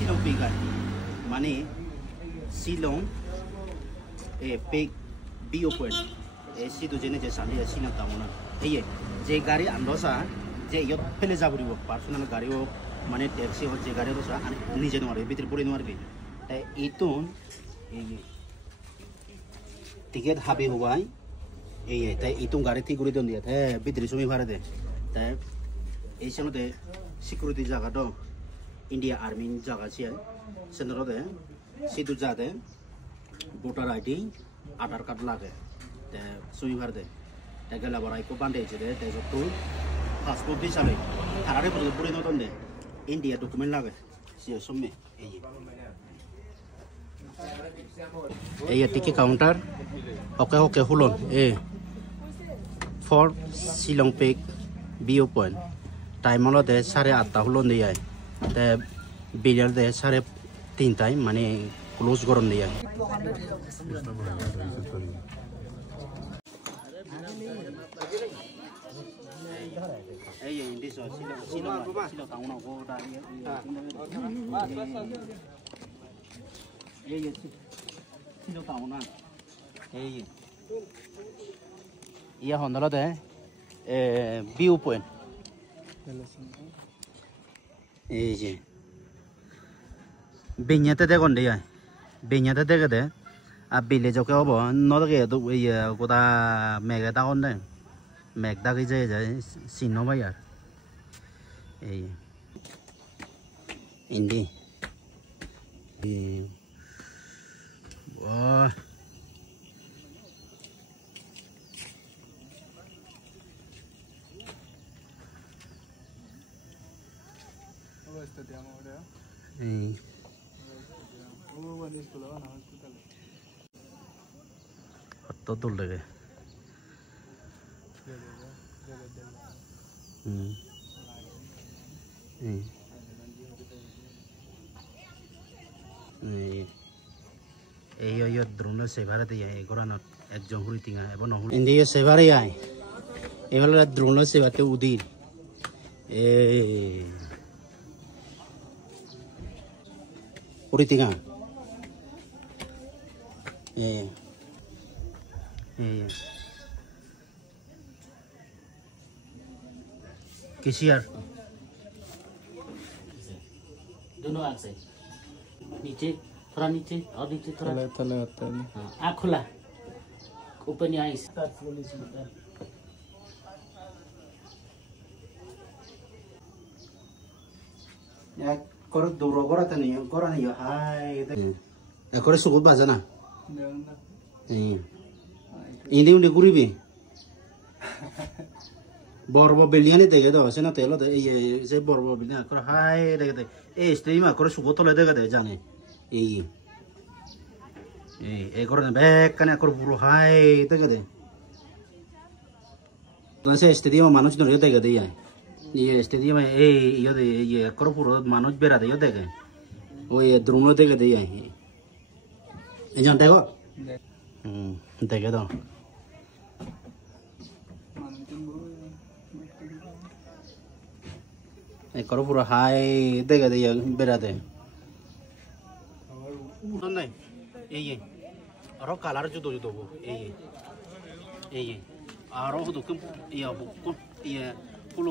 Silong Peak মানে Silong Peak View Point situ jene je sandi Silong tauna এই যে গাড়ি আন্দাসা যে ইয়ত ফেলে যাবরিব পার্সোনাল গাড়িও মানে ট্যাক্সি ও যে গাড়ি রসা নিজে নরে ভিতর পড়ে নরে কি তাই ইতুন এই টিকেট হাবি হবাই এই তাই ইতুন গাড়ি ঠিক করে দন দিয়া হ্যাঁ ভিতরে সময় ভাড়া দে তাই এই সমতে সিকিউরিটি জায়গা দ ইন্ডিয়া আর্মি জায়গা ছি সেনরদে সিধু যাতে ভোটার আইডি আধার কার্ড লাগে তাই সময় ভাড়া দে তাই গেলা বড়াই কো বান্ডে আছে তাই যত পাসপোর্ট হিসাবে থারারে পড়ে নতুন দে ইন্ডিয়া ডকুমেন্ট লাগে সে সমে এই টিকেট কাউন্টার ওকে ওকে হুলন for Shillong peak view point time হলো দে 8:30 হুলন দিয়ে তে বিলিয়ার দে 3:30 মানে ক্লোজ গরম দিয়ে এই ইন্ডিস শিলং টাউন গো দাঁড়িয়ে এই শিলং টাউন এই ইয়া হন্দলা দে ভিউ পয়েন্ট এই যে বেñate de con día beñate de que de a bile yo que obo no de que tu y goda mega ta con de meg da que je sin no vaya ei indi wow तो दूर लगे এই দ্রোণ সেভারে দিয়ে গরানত একজন হুরি তিঙা এবং নহু India সেভারে আয় এবার দ্রোণ সেভাতে উদির হুরি তিঙা किसियार दोनों आग से नीचे थोड़ा नीचे और नीचे थोड़ा तले आता है हाँ आँख खुला open your eyes start slowly या करो दूरो करा तो नहीं करा नहीं हाय या करो सुबह बाजा ना ini udah kuribi borbo belian itu gitu sena telo deh iya saya borbo belian kalau hai deh gitu stream aku harus suka tolong deh gitu jane kalau nih back kan aku buru hai itu gitu tuh saya stream manusia tuh gitu gitu ya iya stream iya deh iya kalau buru manusia berat ya deh oh iya drone deh gitu ya ini jangan tengok deh gitu करो पूरा हाय देगा दे बेरा दे नहीं ये और colour जो दो वो ये और वो तो कम ये फुल